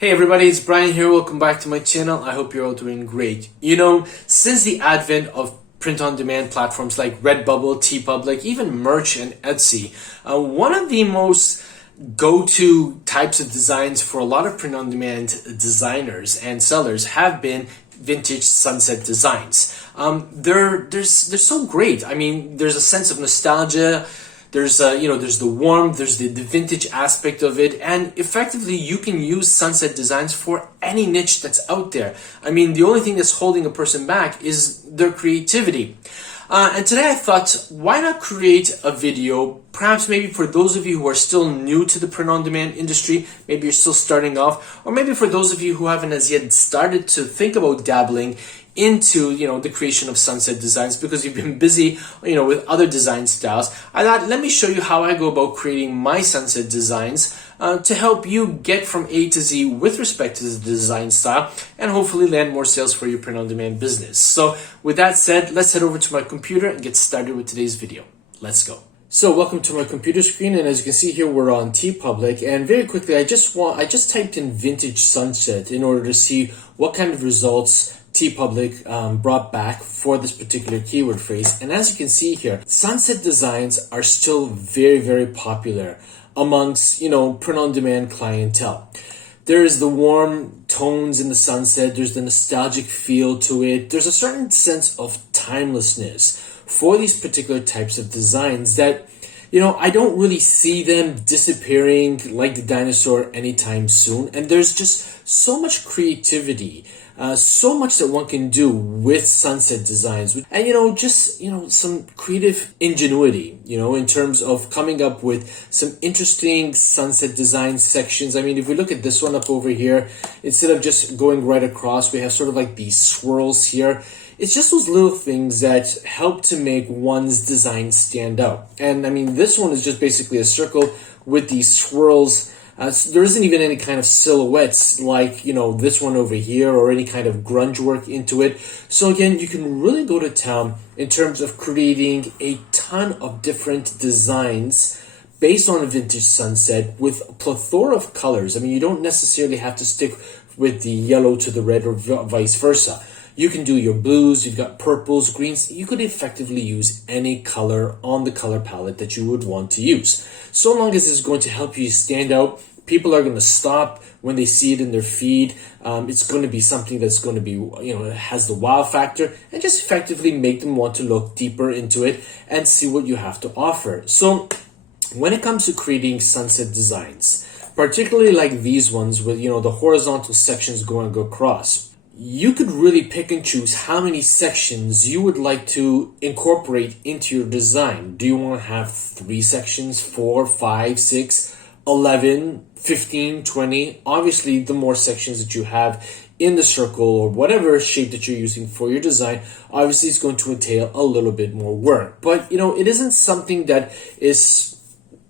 Hey everybody, it's Brian here. Welcome back to my channel. I hope you're all doing great. Since the advent of print-on-demand platforms like Redbubble, teepublic, even Merch and Etsy, one of the most go-to types of designs for a lot of print-on-demand designers and sellers have been vintage sunset designs. They're so great. I mean, there's a sense of nostalgia. There's the warmth, there's the vintage aspect of it, and effectively you can use sunset designs for any niche that's out there. I mean, the only thing that's holding a person back is their creativity. And today I thought, why not create a video, perhaps maybe for those of you who are still new to the print-on-demand industry, maybe you're still starting off, or maybe for those of you who haven't as yet started to think about dabbling into the creation of sunset designs because you've been busy with other design styles. I thought, let me show you how I go about creating my sunset designs to help you get from A to Z with respect to the design style and hopefully land more sales for your print-on-demand business. So with that said, let's head over to my computer and get started with today's video. Let's go. So welcome to my computer screen, and as you can see here, we're on teepublic, and very quickly I just typed in vintage sunset in order to see what kind of results teepublic brought back for this particular keyword phrase. And as you can see here, sunset designs are still very, very popular amongst print-on-demand clientele. There is the warm tones in the sunset, there's the nostalgic feel to it, there's a certain sense of timelessness for these particular types of designs that I don't really see them disappearing like the dinosaur anytime soon. And there's just so much creativity, so much that one can do with sunset designs, and some creative ingenuity, in terms of coming up with some interesting sunset design sections. I mean, if we look at this one up over here, instead of just going right across, we have sort of like these swirls here. It's just those little things that help to make one's design stand out. And I mean, this one is just basically a circle with these swirls. There isn't even any kind of silhouettes like, this one over here, or any kind of grunge work into it. So again, you can really go to town in terms of creating a ton of different designs based on a vintage sunset with a plethora of colors. I mean, you don't necessarily have to stick with the yellow to the red or vice versa. You can do your blues, you've got purples, greens. You could effectively use any color on the color palette that you would want to use. So long as it's going to help you stand out, people are going to stop when they see it in their feed. It's going to be something that's going to be, has the wow factor, and just effectively make them want to look deeper into it and see what you have to offer. So when it comes to creating sunset designs, particularly like these ones with, the horizontal sections going across, you could really pick and choose how many sections you would like to incorporate into your design. Do you want to have 3 sections, 4, 5, 6, 11, 15, 20? Obviously, the more sections that you have in the circle or whatever shape that you're using for your design, obviously it's going to entail a little bit more work. But, it isn't something that is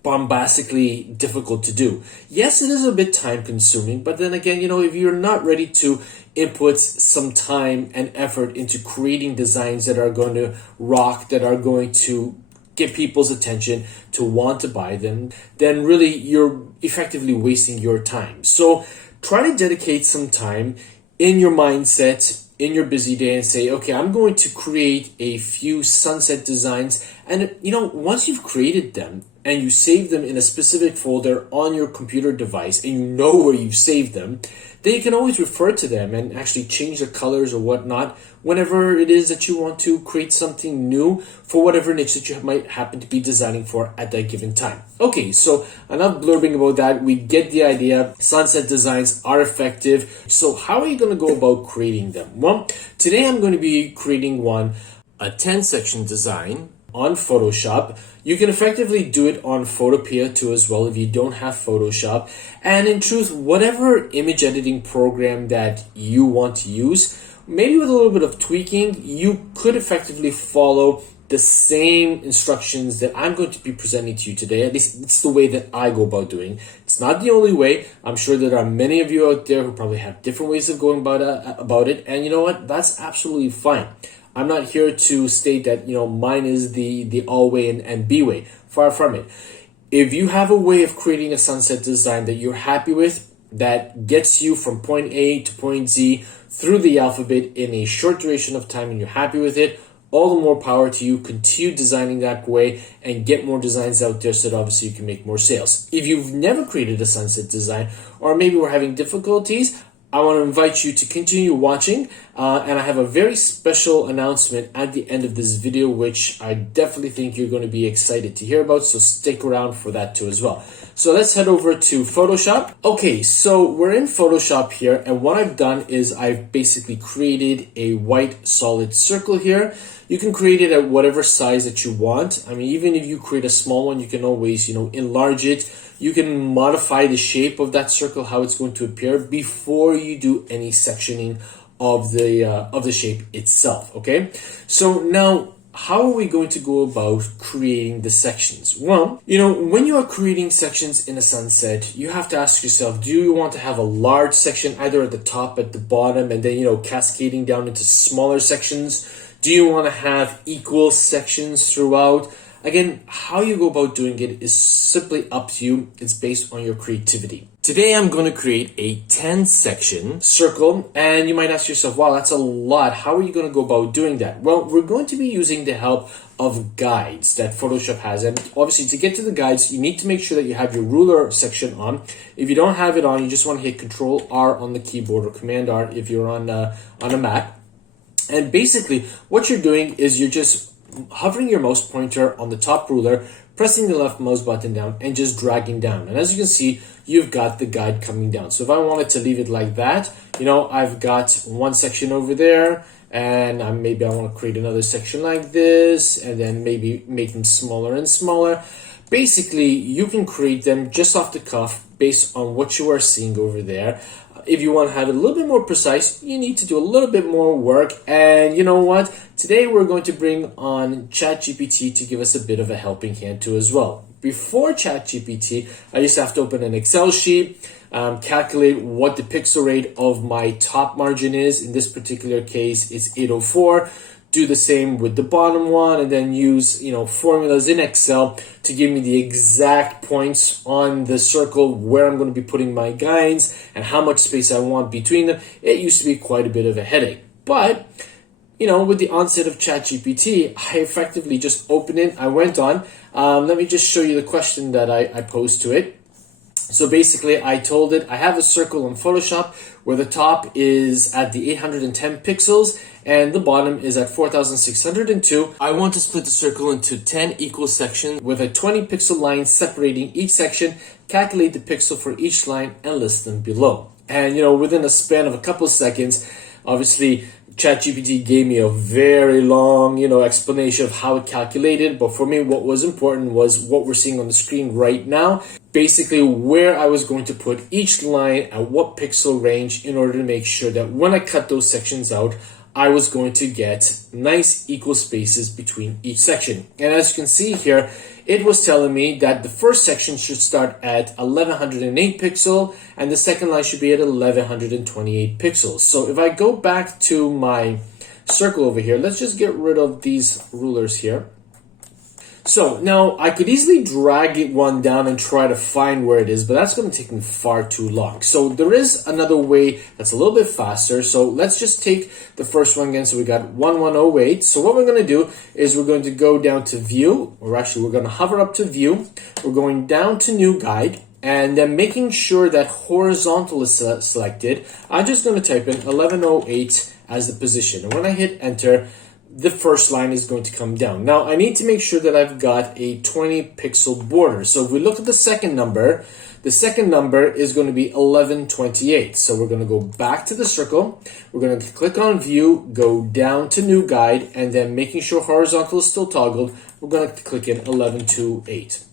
bombastically difficult to do. Yes, it is a bit time consuming, but then again, if you're not ready to input some time and effort into creating designs that are going to rock, that are going to get people's attention to want to buy them, then really you're effectively wasting your time. So try to dedicate some time in your mindset, in your busy day, and say, okay, I'm going to create a few sunset designs. And once you've created them and you save them in a specific folder on your computer device, and you know where you've saved them, then you can always refer to them and actually change the colors or whatnot whenever it is that you want to create something new for whatever niche that you might happen to be designing for at that given time. Okay, so enough blurbing about that. We get the idea. Sunset designs are effective. So how are you going to go about creating them? Well, today I'm going to be creating a 10-section design on Photoshop. You can effectively do it on Photopea too as well if you don't have Photoshop. And in truth, whatever image editing program that you want to use, maybe with a little bit of tweaking, you could effectively follow the same instructions that I'm going to be presenting to you today. At least it's the way that I go about doing. It's not the only way. I'm sure there are many of you out there who probably have different ways of going about it. And you know what? That's absolutely fine. I'm not here to state that, mine is the all way and B way. Far from it. If you have a way of creating a sunset design that you're happy with, that gets you from point A to point Z through the alphabet in a short duration of time and you're happy with it, all the more power to you. Continue designing that way and get more designs out there so that obviously you can make more sales. If you've never created a sunset design, or maybe we're having difficulties, I want to invite you to continue watching, and I have a very special announcement at the end of this video, which I definitely think you're going to be excited to hear about, so stick around for that too as well. So let's head over to Photoshop. Okay, so we're in Photoshop here, and what I've done is I've basically created a white solid circle here. You can create it at whatever size that you want. I mean, even if you create a small one, you can always, enlarge it. You can modify the shape of that circle, how it's going to appear before you do any sectioning of the shape itself, okay? So now, how are we going to go about creating the sections? Well, when you are creating sections in a sunset, you have to ask yourself, do you want to have a large section either at the top, at the bottom, and then, cascading down into smaller sections? Do you want to have equal sections throughout? Again, how you go about doing it is simply up to you. It's based on your creativity. Today, I'm going to create a 10-section circle, and you might ask yourself, wow, that's a lot. How are you going to go about doing that? Well, we're going to be using the help of guides that Photoshop has. And obviously, to get to the guides, you need to make sure that you have your ruler section on. If you don't have it on, you just want to hit Control-R on the keyboard or Command-R if you're on a Mac. And basically, what you're doing is you're just hovering your mouse pointer on the top ruler, pressing the left mouse button down, and just dragging down. And as you can see, you've got the guide coming down. So if I wanted to leave it like that, I've got one section over there, and maybe I want to create another section like this, and then maybe make them smaller and smaller. Basically, you can create them just off the cuff based on what you are seeing over there. If you want to have it a little bit more precise, you need to do a little bit more work. And you know what? Today we're going to bring on ChatGPT to give us a bit of a helping hand too as well. Before ChatGPT, I used to have to open an Excel sheet, calculate what the pixel rate of my top margin is. In this particular case, it's 804. Do the same with the bottom one, and then use formulas in Excel to give me the exact points on the circle where I'm going to be putting my guides and how much space I want between them. It used to be quite a bit of a headache, but with the onset of ChatGPT, I effectively just opened it. I went on. Let me just show you the question that I posed to it. So basically, I told it I have a circle in Photoshop where the top is at the 810 pixels and the bottom is at 4602. I want to split the circle into 10 equal sections with a 20 pixel line separating each section. Calculate the pixel for each line and list them below. And within a span of a couple of seconds, obviously ChatGPT gave me a very long, explanation of how it calculated. But for me, what was important was what we're seeing on the screen right now. Basically, where I was going to put each line at what pixel range in order to make sure that when I cut those sections out, I was going to get nice equal spaces between each section. And as you can see here, it was telling me that the first section should start at 1108 pixel and the second line should be at 1128 pixels. So if I go back to my circle over here, let's just get rid of these rulers here. So now I could easily drag it one down and try to find where it is, but that's going to take me far too long. So there is another way that's a little bit faster. So let's just take the first one again. So we got 1108. So what we're going to do is we're going to go down to view, or actually we're going to hover up to view. We're going down to new guide, and then making sure that horizontal is selected. I'm just going to type in 1108 as the position. And when I hit enter, the first line is going to come down. Now, I need to make sure that I've got a 20 pixel border. So if we look at the second number is going to be 1128. So we're going to go back to the circle. We're going to click on view, go down to new guide, and then making sure horizontal is still toggled, we're going to click in 1128.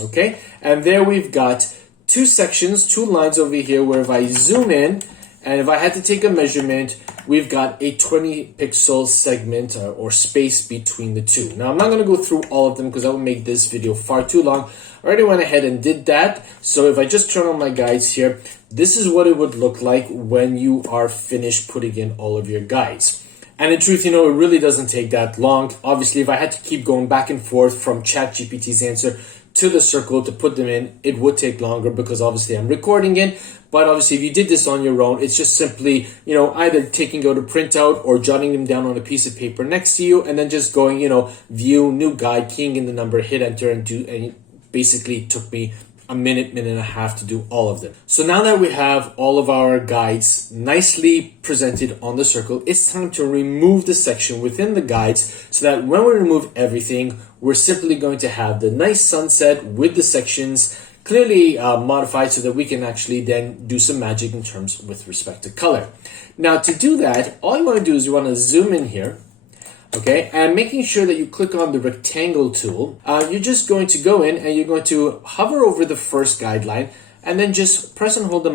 Okay, and there we've got two sections, two lines over here where if I zoom in, and if I had to take a measurement, we've got a 20 pixel segment or space between the two. Now, I'm not going to go through all of them because that would make this video far too long. I already went ahead and did that. So if I just turn on my guides here, this is what it would look like when you are finished putting in all of your guides. And in truth, it really doesn't take that long. Obviously, if I had to keep going back and forth from ChatGPT's answer to the circle to put them in, it would take longer because obviously I'm recording it. But obviously if you did this on your own, it's just simply, either taking out a printout or jotting them down on a piece of paper next to you and then just going, view, new guide, keying in the number, hit enter and it basically took me a minute and a half to do all of them. So now that we have all of our guides nicely presented on the circle, it's time to remove the section within the guides so that when we remove everything, we're simply going to have the nice sunset with the sections clearly modified so that we can actually then do some magic in terms with respect to color. Now to do that, all you want to do is you want to zoom in here. Okay, and making sure that you click on the rectangle tool, you're just going to go in and you're going to hover over the first guideline and then just press and hold the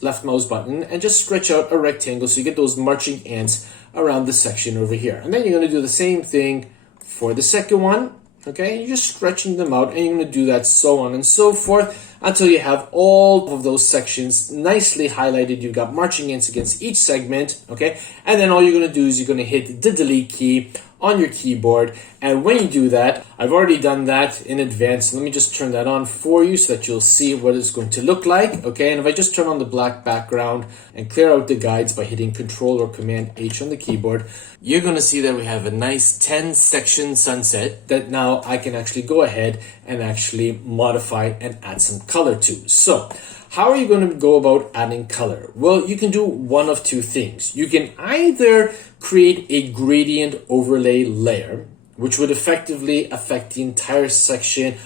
left mouse button and just stretch out a rectangle so you get those marching ants around the section over here. And then you're going to do the same thing for the second one. Okay, you're just stretching them out and you're going to do that so on and so forth until you have all of those sections nicely highlighted. You've got marching ants against each segment, okay? And then all you're going to do is you're going to hit the delete key on your keyboard. And when you do that, I've already done that in advance. Let me just turn that on for you so that you'll see what it's going to look like, okay? And if I just turn on the black background and clear out the guides by hitting Control or Command H on the keyboard, you're going to see that we have a nice 10-section sunset that now I can actually go ahead and actually modify and add some color to. So how are you going to go about adding color? Well, you can do one of two things. You can either create a gradient overlay layer, which would effectively affect the entire section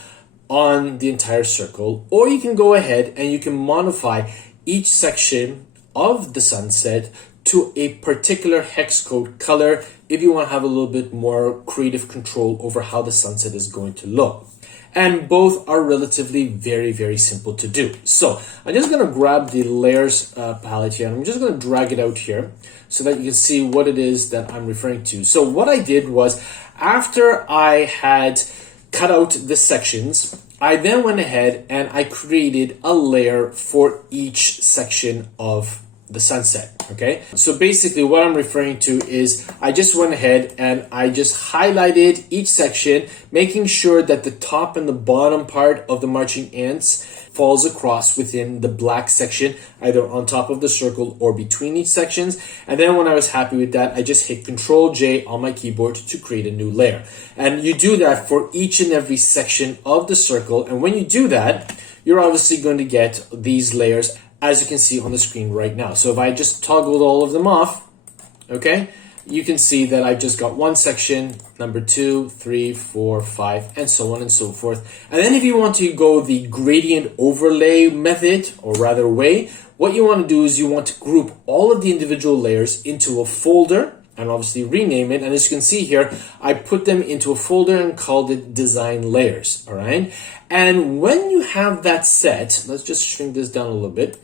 on the entire circle, or you can go ahead and you can modify each section of the sunset to a particular hex code color if you want to have a little bit more creative control over how the sunset is going to look. And both are relatively very, very simple to do. So I'm just going to grab the layers palette here and I'm just going to drag it out here so that you can see what it is that I'm referring to. So what I did was, after I had cut out the sections, I then went ahead and I created a layer for each section of the sunset. Okay, so basically what I'm referring to is I just went ahead and I just highlighted each section, making sure that the top and the bottom part of the marching ants falls across within the black section, either on top of the circle or between each sections. And then when I was happy with that, I just hit Control J on my keyboard to create a new layer. And you do that for each and every section of the circle. And when you do that, you're obviously going to get these layers, as you can see on the screen right now. So if I just toggled all of them off, okay, you can see that I've just got one section, number 2, 3, 4, 5, and so on and so forth. And then if you want to go the gradient overlay method, or rather way, what you want to do is you want to group all of the individual layers into a folder and obviously rename it. And as you can see here, I put them into a folder and called it Design Layers, all right? And when you have that set, let's just shrink this down a little bit.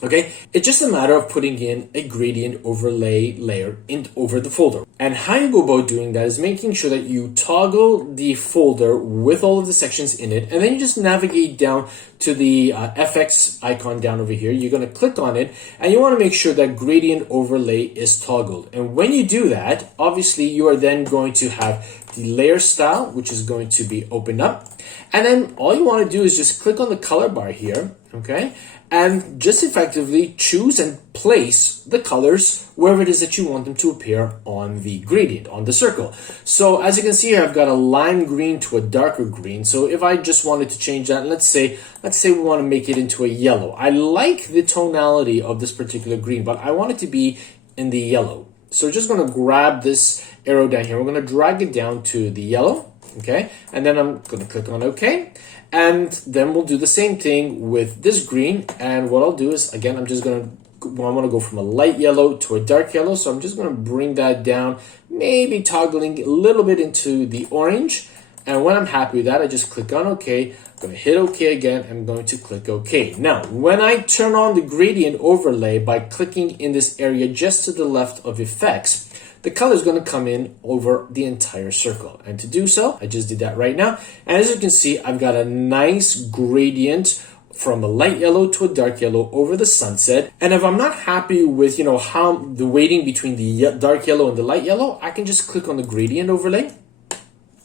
Okay, it's just a matter of putting in a gradient overlay layer over the folder. And how you go about doing that is making sure that you toggle the folder with all of the sections in it, and then you just navigate down to the FX icon down over here. You're going to click on it, and you want to make sure that gradient overlay is toggled. And when you do that, obviously you are then going to have the layer style, which is going to be opened up. And then all you want to do is just click on the color bar here, okay? And just effectively choose and place the colors wherever it is that you want them to appear on the gradient, on the circle. So as you can see here, I've got a lime green to a darker green. So if I just wanted to change that, let's say we want to make it into a yellow. I like the tonality of this particular green, but I want it to be in the yellow. So we're just going to grab this arrow down here. We're going to drag it down to the yellow. Okay, and then I'm going to click on OK, and then we'll do the same thing with this green. And what I'll do is, again, I want to go from a light yellow to a dark yellow, so I'm just going to bring that down, maybe toggling a little bit into the orange. And when I'm happy with that, I just click on OK. I'm going to hit OK again. I'm going to click OK. Now, when I turn on the gradient overlay by clicking in this area just to the left of effects, the color is going to come in over the entire circle. And to do so, I just did that right now. And as you can see, I've got a nice gradient from a light yellow to a dark yellow over the sunset. And if I'm not happy with, how the weighting between the dark yellow and the light yellow, I can just click on the gradient overlay,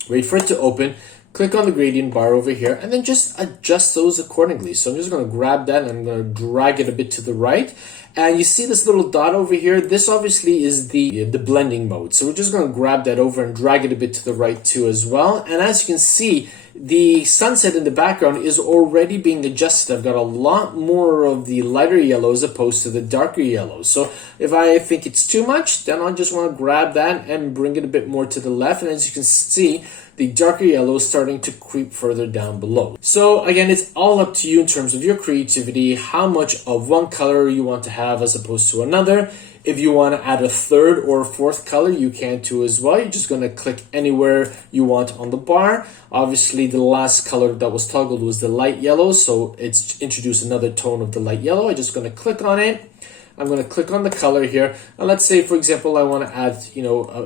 wait for it to open, click on the gradient bar over here, and then just adjust those accordingly. So I'm just going to grab that and I'm going to drag it a bit to the right. And you see this little dot over here? This obviously is the blending mode. So we're just going to grab that over and drag it a bit to the right too as well. And as you can see, the sunset in the background is already being adjusted. I've got a lot more of the lighter yellow as opposed to the darker yellow. So if I think it's too much, then I'll just want to grab that and bring it a bit more to the left. And as you can see, the darker yellow is starting to creep further down below. So again, it's all up to you in terms of your creativity, how much of one color you want to have as opposed to another. If you want to add a third or a fourth color, you can too as well. You're just going to click anywhere you want on the bar. Obviously, the last color that was toggled was the light yellow, so it's introduced another tone of the light yellow. I'm just going to click on it. I'm going to click on the color here. And let's say, for example, I want to add,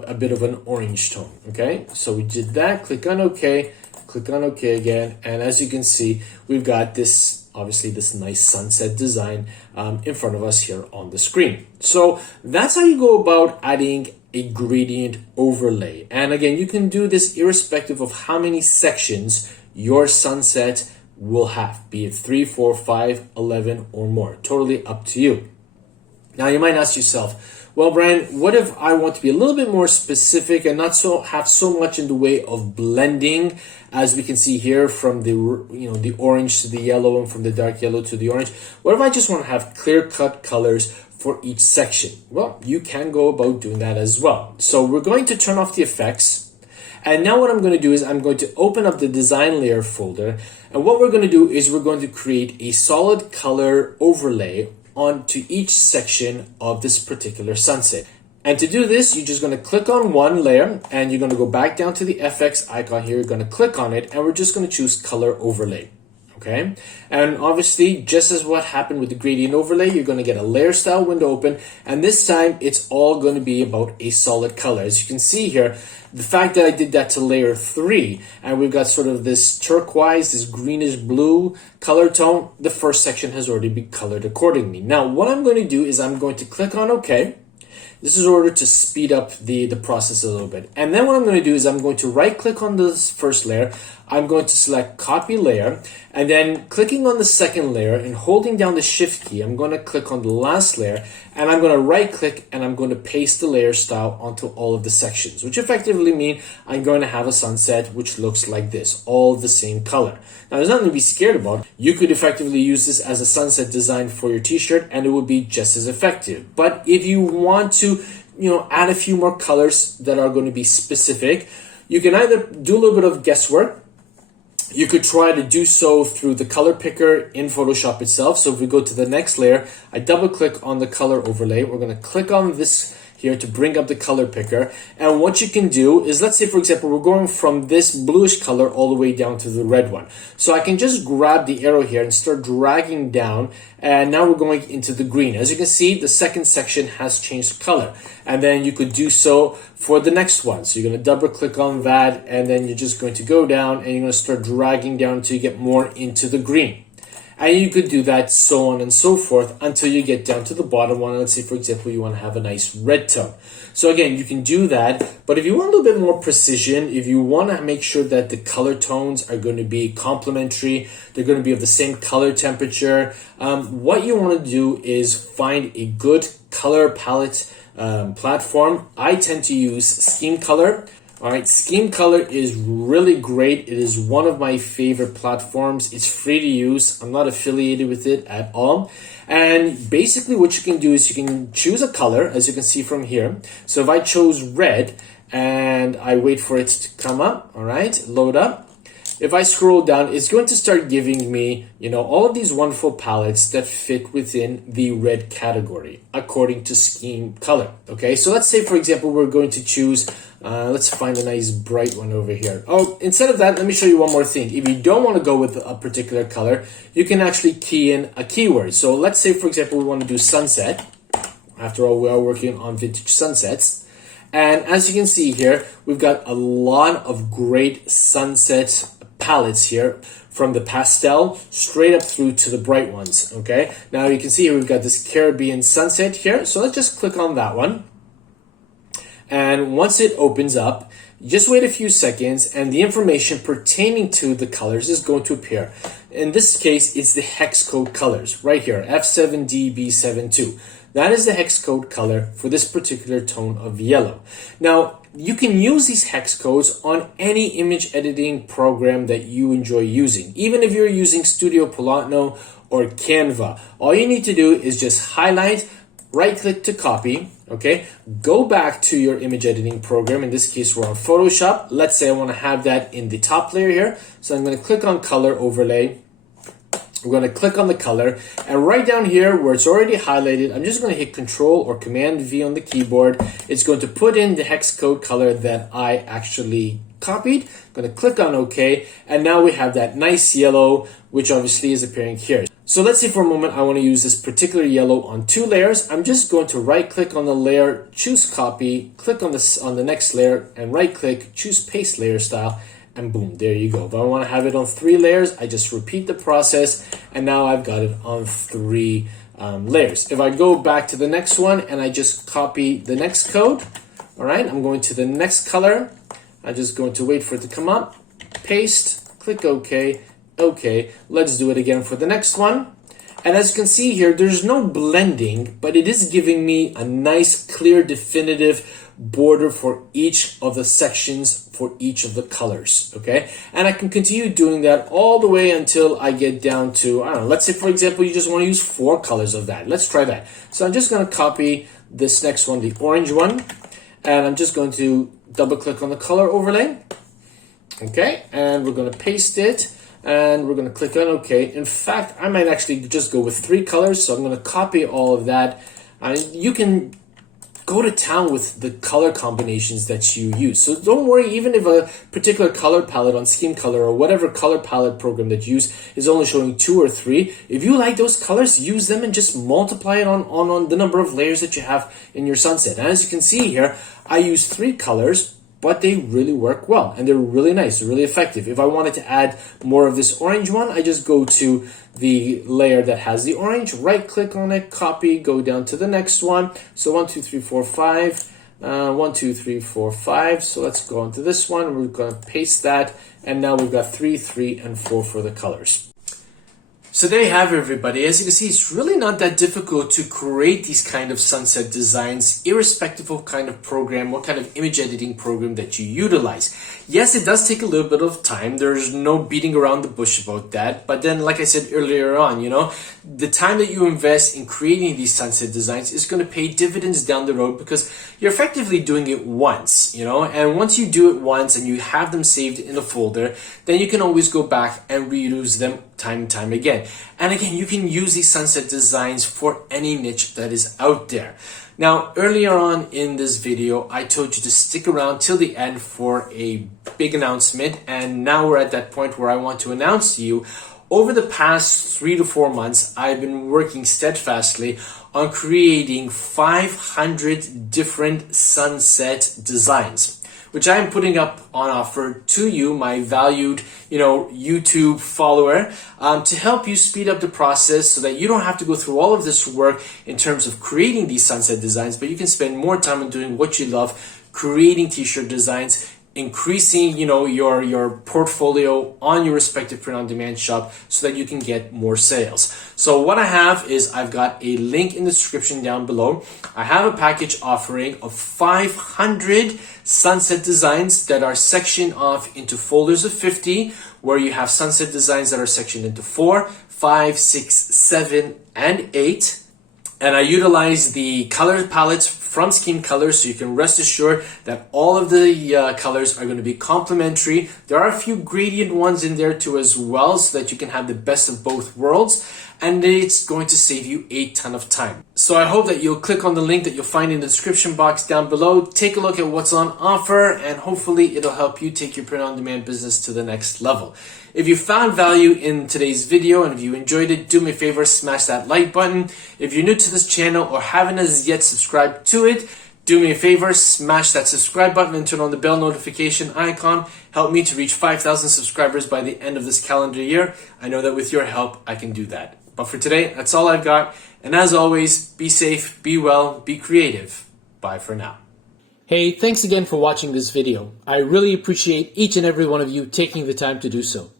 a bit of an orange tone. Okay, so we did that. Click on OK. Click on OK again. And as you can see, we've got this, obviously, this nice sunset design in front of us here on the screen. So that's how you go about adding a gradient overlay. And again, you can do this irrespective of how many sections your sunset will have, be it 3, 4, 5, 11, or more. Totally up to you. Now you might ask yourself, well, Brian, what if I want to be a little bit more specific and not have so much in the way of blending, as we can see here from the orange to the yellow and from the dark yellow to the orange? What if I just want to have clear-cut colors for each section? Well, you can go about doing that as well. So we're going to turn off the effects. And now what I'm going to do is I'm going to open up the design layer folder. And what we're going to do is we're going to create a solid color overlay onto each section of this particular sunset. And to do this, you're just going to click on one layer and you're going to go back down to the FX icon here. You're going to click on it and we're just going to choose color overlay. Okay, and obviously, just as what happened with the gradient overlay, you're going to get a layer style window open, and this time it's all going to be about a solid color. As you can see here, the fact that I did that to layer 3, and we've got sort of this turquoise, this greenish blue color tone, the first section has already been colored accordingly. Now, what I'm going to do is I'm going to click on OK. This is in order to speed up the process a little bit. And then what I'm going to do is I'm going to right click on this first layer. I'm going to select copy layer, and then clicking on the second layer and holding down the shift key, I'm going to click on the last layer and I'm going to right click and I'm going to paste the layer style onto all of the sections, which effectively mean I'm going to have a sunset which looks like this, all the same color. Now there's nothing to be scared about. You could effectively use this as a sunset design for your t-shirt and it would be just as effective. But if you want to, add a few more colors that are going to be specific, you can either do a little bit of guesswork. You could try to do so through the color picker in Photoshop itself. So if we go to the next layer, I double click on the color overlay. We're going to click on this here to bring up the color picker. And what you can do is, let's say, for example, we're going from this bluish color all the way down to the red one. So I can just grab the arrow here and start dragging down. And now we're going into the green. As you can see, the second section has changed color. And then you could do so for the next one. So you're going to double click on that, and then you're just going to go down and you're going to start dragging down until you get more into the green. And you could do that so on and so forth until you get down to the bottom one. Let's say, for example, you want to have a nice red tone. So again, you can do that. But if you want a little bit more precision, if you want to make sure that the color tones are going to be complementary, they're going to be of the same color temperature, what you want to do is find a good color palette platform. I tend to use Scheme Color. All right, Scheme Color is really great. It is one of my favorite platforms. It's free to use. I'm not affiliated with it at all. And basically what you can do is you can choose a color, as you can see from here. So if I chose red and I wait for it to come up, all right, load up. If I scroll down, it's going to start giving me, all of these wonderful palettes that fit within the red category according to Scheme Color. Okay, so let's say, for example, we're going to choose, let's find a nice bright one over here. Oh, instead of that, let me show you one more thing. If you don't want to go with a particular color, you can actually key in a keyword. So let's say, for example, we want to do sunset. After all, we are working on vintage sunsets. And as you can see here, we've got a lot of great sunset palettes here, from the pastel straight up through to the bright ones. Okay, now you can see here we've got this Caribbean sunset here, so let's just click on that one. And once it opens up, Just wait a few seconds and the information pertaining to the colors is going to appear. In this case, it's the hex code colors right here, F7DB72. That is the hex code color for this particular tone of yellow. Now, you can use these hex codes on any image editing program that you enjoy using. Even if you're using Studio Pilatno or Canva, all you need to do is just highlight, right click to copy, okay? Go back to your image editing program. In this case, we're on Photoshop. Let's say I want to have that in the top layer here. So I'm going to click on color overlay. We're going to click on the color, and right down here where it's already highlighted, I'm just going to hit Control or Command V on the keyboard. It's going to put in the hex code color that I actually copied. I'm going to click on OK, and now we have that nice yellow, which obviously is appearing here. So let's say for a moment I want to use this particular yellow on two layers. I'm just going to right click on the layer, choose copy, click on this on the next layer, and right click, choose paste layer style, and boom, there you go. If I want to have it on three layers, I just repeat the process, and now I've got it on three layers. If I go back to the next one and I just copy the next code, all right, I'm going to the next color. I'm just going to wait for it to come up, paste, click OK, OK. Let's do it again for the next one. And as you can see here, there's no blending, but it is giving me a nice, clear, definitive border for each of the sections for each of the colors, okay? And I can continue doing that all the way until I get down to, I don't know, let's say, for example, you just want to use 4 colors of that. Let's try that. So I'm just going to copy this next one, the orange one, and I'm just going to double click on the color overlay, okay? And we're going to paste it. And we're going to click on OK. In fact, I might actually just go with 3 colors. So I'm going to copy all of that. You can go to town with the color combinations that you use. So don't worry, even if a particular color palette on Scheme Color or whatever color palette program that you use is only showing 2 or 3, if you like those colors, use them and just multiply it on the number of layers that you have in your sunset. And as you can see here, I use 3 colors, but they really work well and they're really nice, really effective. If I wanted to add more of this orange one, I just go to the layer that has the orange, right click on it, copy, go down to the next one. So 1, 2, 3, 4, 5, 1, 2, 3, 4, 5. So let's go on to this one. We're going to paste that. And now we've got 3, 3, and 4 for the colors. So there you have it, everybody. As you can see, it's really not that difficult to create these kind of sunset designs, irrespective of kind of program, what kind of image editing program that you utilize. Yes, it does take a little bit of time. There's no beating around the bush about that. But then, like I said earlier on, you know, the time that you invest in creating these sunset designs is going to pay dividends down the road because you're effectively doing it once, you know, and once you do it once and you have them saved in a folder, then you can always go back and reuse them time and time again. And again, you can use these sunset designs for any niche that is out there. Now, earlier on in this video, I told you to stick around till the end for a big announcement. And now we're at that point where I want to announce to you, over the past 3 to 4 months, I've been working steadfastly on creating 500 different sunset designs, which I'm putting up on offer to you, my valued, YouTube follower, to help you speed up the process so that you don't have to go through all of this work in terms of creating these sunset designs, but you can spend more time on doing what you love, creating t-shirt designs, increasing, your portfolio on your respective print-on-demand shop so that you can get more sales. So what I have is I've got a link in the description down below. I have a package offering of 500 sunset designs that are sectioned off into folders of 50, where you have sunset designs that are sectioned into 4, 5, 6, 7, and 8. And I utilize the color palettes from Scheme Color, so you can rest assured that all of the colors are going to be complementary. There are a few gradient ones in there too as well, so that you can have the best of both worlds. And it's going to save you a ton of time. So I hope that you'll click on the link that you'll find in the description box down below. Take a look at what's on offer, and hopefully it'll help you take your print-on-demand business to the next level. If you found value in today's video and if you enjoyed it, do me a favor, smash that like button. If you're new to this channel or haven't as yet subscribed to it, do me a favor, smash that subscribe button and turn on the bell notification icon. Help me to reach 5,000 subscribers by the end of this calendar year. I know that with your help, I can do that. But for today, that's all I've got. And as always, be safe, be well, be creative. Bye for now. Hey, thanks again for watching this video. I really appreciate each and every one of you taking the time to do so.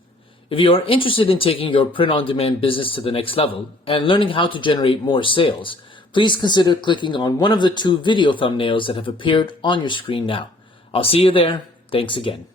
If you are interested in taking your print-on-demand business to the next level and learning how to generate more sales, please consider clicking on one of the 2 video thumbnails that have appeared on your screen now. I'll see you there. Thanks again.